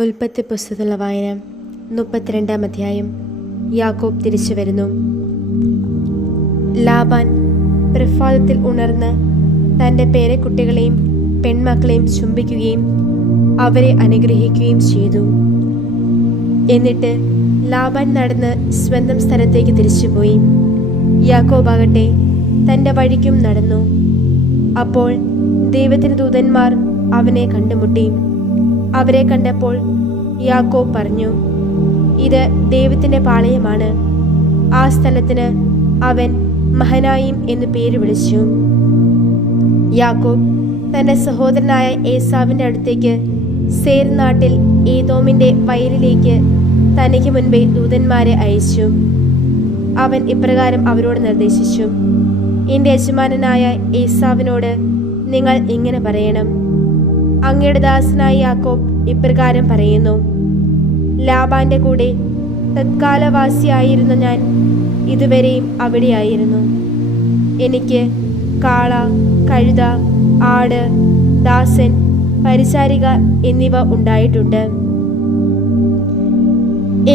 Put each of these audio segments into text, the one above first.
ഉൽപ്പത്തി പുസ്തകത്തിലുള്ള വായന 32-ാം അധ്യായം. യാക്കോബ് തിരിച്ചു വരുന്നു. ലാബാൻ പ്രഭാതത്തിൽ ഉണർന്ന് തൻ്റെ പേരക്കുട്ടികളെയും പെൺമക്കളെയും ചുംബിക്കുകയും അവരെ അനുഗ്രഹിക്കുകയും ചെയ്തു. എന്നിട്ട് ലാബാൻ നടന്ന് സ്വന്തം സ്ഥലത്തേക്ക് തിരിച്ചുപോയി. യാക്കോബാകട്ടെ തൻ്റെ വഴിക്കും നടന്നു. അപ്പോൾ ദൈവത്തിൻ്റെ ദൂതന്മാർ അവനെ കണ്ടുമുട്ടി. അവരെ കണ്ടപ്പോൾ യാക്കോബ് പറഞ്ഞു, ഇത് ദൈവത്തിൻ്റെ പാളയമാണ്. ആ സ്ഥലത്തിന് അവൻ മഹനായിം എന്നു പേര് വിളിച്ചു. യാക്കോബ് തൻ്റെ സഹോദരനായ ഏസാവിൻ്റെ അടുത്തേക്ക് സേർ നാട്ടിൽ ഏദോമിൻ്റെ വയലിലേക്ക് തനിക്ക് മുൻപേ ദൂതന്മാരെ അയച്ചു. അവൻ ഇപ്രകാരം അവരോട് നിർദ്ദേശിച്ചു, എൻ്റെ യജമാനനായ ഏസാവിനോട് നിങ്ങൾ ഇങ്ങനെ പറയണം, അങ്ങയുടെ ദാസനായ യാക്കോബ് ഇപ്രകാരം പറയുന്നു, ലാബാന്റെ കൂടെ തത്കാലവാസിയായിരുന്ന ഞാൻ ഇതുവരെയും അവിടെയായിരുന്നു. എനിക്ക് കാള, കഴുത, ആട്, ദാസൻ, പരിചാരിക എന്നിവ ഉണ്ടായിട്ടുണ്ട്.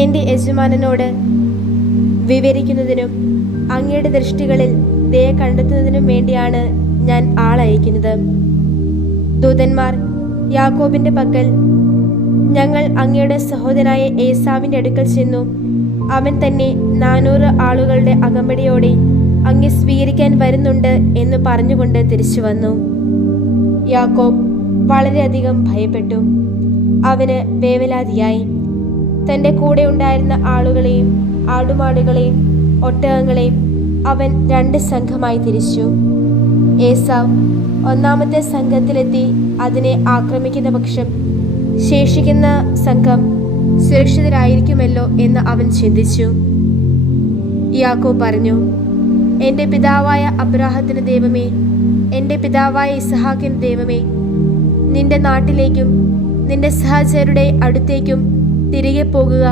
എൻ്റെ യജമാനനോട് വിവരിക്കുന്നതിനും അങ്ങയുടെ ദൃഷ്ടികളിൽ ദയ കണ്ടെത്തുന്നതിനും വേണ്ടിയാണ് ഞാൻ ആളയക്കുന്നത്. ദൂതന്മാർ യാക്കോബിന്റെ പക്കൽ, ഞങ്ങൾ അങ്ങയുടെ സഹോദരനായ ഏസാവിന്റെ അടുക്കൽ ചെന്നു, അവൻ തന്നെ 400 ആളുകളുടെ അകമ്പടിയോടെ അങ്ങെ സ്വീകരിക്കാൻ വരുന്നുണ്ട് എന്ന് പറഞ്ഞുകൊണ്ട് തിരിച്ചു വന്നു. യാക്കോബ് വളരെയധികം ഭയപ്പെട്ടു. അവന് വേവലാതിയായി. തൻ്റെ കൂടെ ഉണ്ടായിരുന്ന ആളുകളെയും ആടുമാടുകളെയും ഒട്ടകങ്ങളെയും അവൻ 2 സംഘമായി തിരിച്ചു. ഏസാവ് ഒന്നാമത്തെ സംഘത്തിലെത്തി അതിനെ ആക്രമിക്കുന്ന പക്ഷം ശേഷിക്കുന്ന സംഘം സുരക്ഷിതരായിരിക്കുമല്ലോ എന്ന് അവൻ ചിന്തിച്ചു. യാക്കോബ് പറഞ്ഞു, എൻ്റെ പിതാവായ അബ്രാഹത്തിന്റെ ദൈവമേ, എൻ്റെ പിതാവായ ഇസ്ഹാക്കിന്റെ ദൈവമേ, നിന്റെ നാട്ടിലേക്കും നിന്റെ സഹചരുടെ അടുത്തേക്കും തിരികെ പോകുക.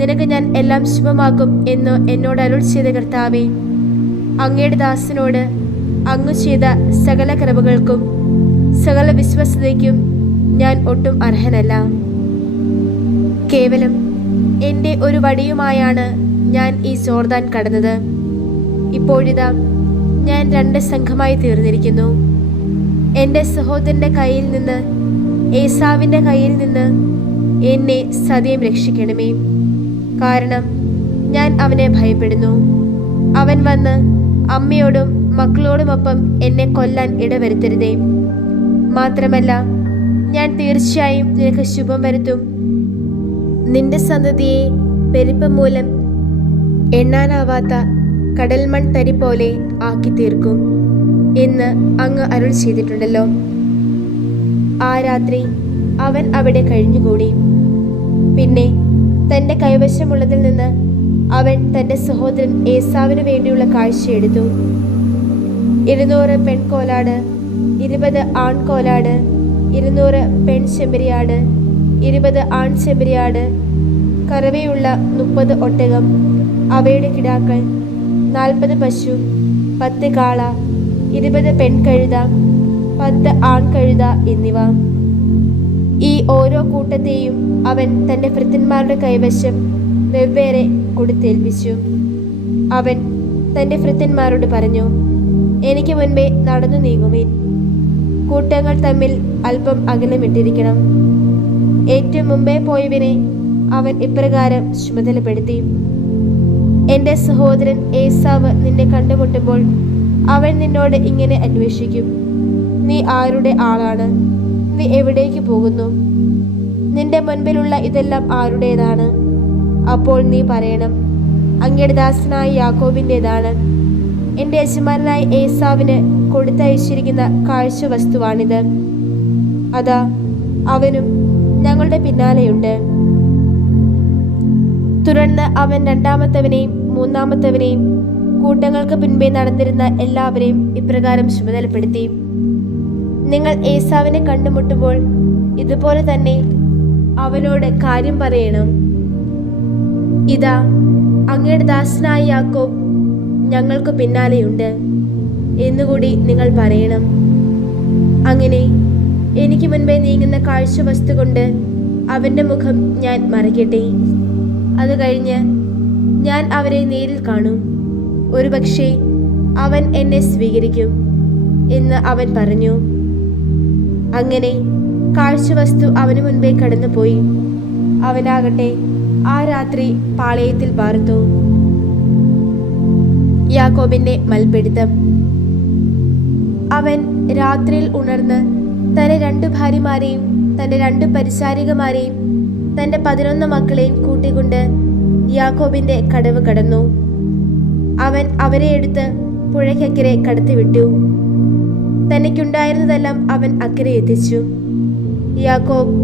നിനക്ക് ഞാൻ എല്ലാം ശുഭമാക്കും എന്ന് എന്നോട് അരുൾ ചെയ്ത കർത്താവേ, അങ്ങയുടെ ദാസനോട് അങ്ങ് ചെയ്ത സകല കൃപകൾക്കും സകല വിശ്വസ്തതയ്ക്കും ഞാൻ ഒട്ടും അർഹനല്ല. കേവലം എൻ്റെ ഒരു വടിയുമായാണ് ഞാൻ ഈ ജോർദാൻ കടന്നത്. ഇപ്പോഴിതാ ഞാൻ 2 സംഘമായി തീർന്നിരിക്കുന്നു. എൻ്റെ സഹോദരൻ്റെ കയ്യിൽ നിന്ന്, ഏസാവിൻ്റെ കയ്യിൽ നിന്ന് എന്നെ സദയം രക്ഷിക്കണമേ. കാരണം ഞാൻ അവനെ ഭയപ്പെടുന്നു. അവൻ വന്ന് അമ്മയോടും മക്കളോടുമൊപ്പം എന്നെ കൊല്ലാൻ ഇടവരുത്തരുതേ. മാത്രമല്ല, ഞാൻ തീർച്ചയായും നിനക്ക് ശുഭം വരുത്തും. നിന്റെ സന്തതിയെ പെരുപ്പം മൂലം എണ്ണാനാവാത്ത കടൽമൺ തരി പോലെ ആക്കി തീർക്കും എന്ന് അങ്ങ് അരുൾ ചെയ്തിട്ടുണ്ടല്ലോ. ആ രാത്രി അവൻ അവിടെ കഴിഞ്ഞുകൂടി. പിന്നെ തൻ്റെ കൈവശമുള്ളതിൽ നിന്ന് അവൻ തൻ്റെ സഹോദരൻ ഏസാവിന് വേണ്ടിയുള്ള കാഴ്ചയെടുത്തു. 200 പെൺകോലാട്, 20 ആൺകോലാട്, 200 പെൺ ചെമ്മരിയാട്, 20 ആൺ ചെമ്മരിയാട്, കറവയുള്ള 30 ഒട്ടകം, അവയുടെ കിടാക്കൾ, 40 പശു, 10 കാള, 20 പെൺകഴുത, 10 ആൺകഴുത എന്നിവ. ഈ ഓരോ കൂട്ടത്തെയും അവൻ തൻ്റെ ഭൃത്യന്മാരുടെ കൈവശം വെവ്വേറെ കൊടുത്തേൽപ്പിച്ചു. അവൻ തൻ്റെ ഭൃത്യന്മാരോട് പറഞ്ഞു, എനിക്ക് മുൻപേ നടന്നു നീങ്ങുവിൻ. കൂട്ടങ്ങൾ തമ്മിൽ അല്പം അകലമിട്ടിരിക്കണം. ഏറ്റവും മുമ്പേ പോയവനെ അവൻ ഇപ്രകാരം ചുമതലപ്പെടുത്തി, എൻ്റെ സഹോദരൻ ഏസാവ് നിന്നെ കണ്ടുമുട്ടുമ്പോൾ അവൻ നിന്നോട് ഇങ്ങനെ അന്വേഷിക്കും, നീ ആരുടെ ആളാണ്? നീ എവിടേക്ക് പോകുന്നു? നിന്റെ മുൻപിലുള്ള ഇതെല്ലാം ആരുടേതാണ്? അപ്പോൾ നീ പറയണം, അങ്ങയുടെ ദാസനായ യാക്കോബിൻ്റെതാണ്. എൻ്റെ യജമാനായ ഏസാവിന് കൊടുത്തയച്ചിരിക്കുന്ന കാഴ്ച വസ്തുവാണിത്. അതാ അവനും ഞങ്ങളുടെ പിന്നാലെയുണ്ട്. തുടർന്ന് അവൻ 2ാമത്തവനെയും 3ാമത്തവനെയും കൂട്ടങ്ങൾക്ക് പിൻപേ നടന്നിരുന്ന എല്ലാവരെയും ഇപ്രകാരം ചുമതലപ്പെടുത്തി, നിങ്ങൾ ഏസാവിനെ കണ്ടുമുട്ടുമ്പോൾ ഇതുപോലെ തന്നെ അവനോട് കാര്യം പറയണം. ഇതാ അങ്ങയുടെ ദാസനായ യാക്കോബ് ഞങ്ങൾക്ക് പിന്നാലെയുണ്ട് എന്നുകൂടി നിങ്ങൾ പറയണം. അങ്ങനെ എനിക്ക് മുൻപേ നീങ്ങുന്ന കാഴ്ച വസ്തു കൊണ്ട് അവൻ്റെ മുഖം ഞാൻ മറയ്ക്കട്ടെ. അത് കഴിഞ്ഞ് ഞാൻ അവരെ നേരിൽ കാണും. ഒരുപക്ഷേ അവൻ എന്നെ സ്വീകരിക്കും എന്ന് അവൻ പറഞ്ഞു. അങ്ങനെ കാഴ്ചവസ്തു അവന് മുൻപേ കടന്നുപോയി. അവനാകട്ടെ ആ രാത്രി പാളയത്തിൽ പാർത്തു. യാക്കോബിന്റെ മൽപിടുത്തം. അവൻ രാത്രിയിൽ ഉണർന്ന് തന്റെ 2 ഭാര്യമാരെയും തന്റെ 2 പരിചാരികമാരെയും തന്റെ 11 മക്കളെയും കൂട്ടിക്കൊണ്ട് യാക്കോബിന്റെ കടവ് കടന്നു. അവൻ അവരെ എടുത്ത് പുഴയ്ക്കക്കരെ കടത്തിവിട്ടു. തനിക്കുണ്ടായിരുന്നതെല്ലാം അവൻ അക്കരെ എത്തിച്ചു. യാക്കോബ്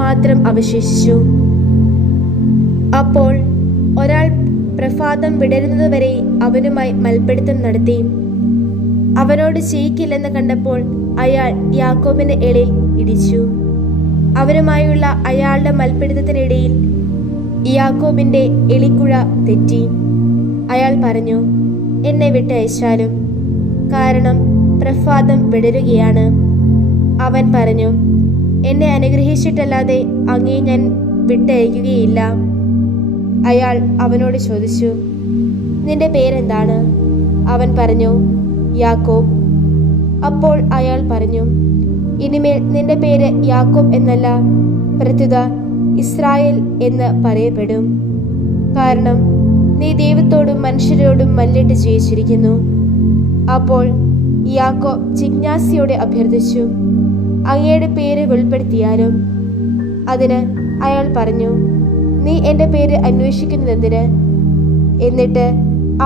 മാത്രം അവശേഷിച്ചു. അപ്പോൾ ഒരാൾ പ്രഭാതം വിടരുന്നതുവരെ അവനുമായി മൽപിടുത്തം നടത്തി. അവനോട് ചെയ്യിക്കില്ലെന്ന് കണ്ടപ്പോൾ അയാൾ യാക്കോബിന്റെ എളിൽ ഇടിച്ചു. അവനുമായുള്ള അയാളുടെ മൽപിടുത്തത്തിനിടയിൽ യാക്കോബിന്റെ എളിക്കുഴ തെറ്റി. അയാൾ പറഞ്ഞു, എന്നെ വിട്ടയച്ചാലും, കാരണം പ്രഭാതം വിടരുകയാണ്. അവൻ പറഞ്ഞു, എന്നെ അനുഗ്രഹിച്ചിട്ടല്ലാതെ അങ്ങേ ഞാൻ വിട്ടയക്കുകയില്ല. അയാൾ അവനോട് ചോദിച്ചു, നിന്റെ പേരെന്താണ്? അവൻ പറഞ്ഞു, യാക്കോബ്. അപ്പോൾ അയാൾ പറഞ്ഞു, ഇനിമേൽ നിന്റെ പേര് യാക്കോബ് എന്നല്ല, പ്രത്യുത ഇസ്രായേൽ എന്ന് പറയപ്പെടും. കാരണം നീ ദൈവത്തോടും മനുഷ്യരോടും മല്ലിട്ട് ജയിച്ചിരിക്കുന്നു. അപ്പോൾ യാക്കോബ് ജിജ്ഞാസയോടെ അഭ്യർത്ഥിച്ചു, അങ്ങയുടെ പേര് വെളിപ്പെടുത്തിയാലും. അതിന് അയാൾ പറഞ്ഞു, നീ എൻ്റെ പേര് അന്വേഷിക്കുന്നതെന്തിന്? എന്നിട്ട്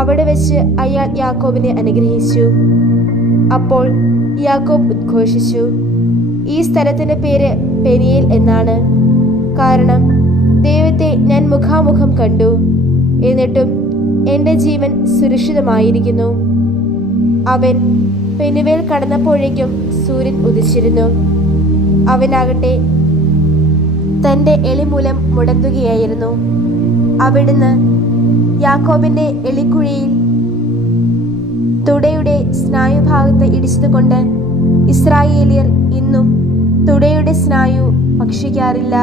അവിടെ വെച്ച് അയാൾ യാക്കോബിനെ അനുഗ്രഹിച്ചു. അപ്പോൾ യാക്കോബ് ഉദ്ഘോഷിച്ചു, ഈ സ്ഥലത്തിൻ്റെ പേര് പെനിയേൽ എന്നാണ്. കാരണം ദൈവത്തെ ഞാൻ മുഖാമുഖം കണ്ടു, എന്നിട്ടും എൻ്റെ ജീവൻ സുരക്ഷിതമായിരിക്കുന്നു. അവൻ പെനുവേൽ കടന്നപ്പോഴേക്കും സൂര്യൻ ഉദിച്ചിരുന്നു. അവനാകട്ടെ തൻ്റെ എളിമൂലം മുടങ്ങുകയായിരുന്നു. അവിടുന്ന് യാക്കോബിന്റെ എളിക്കുഴിയിൽ തുടയുടെ സ്നായുഭാഗത്ത് ഇടിച്ചതുകൊണ്ട് ഇസ്രായേലിയർ ഇന്നും തുടയുടെ സ്നായു ഭക്ഷിക്കാറില്ല.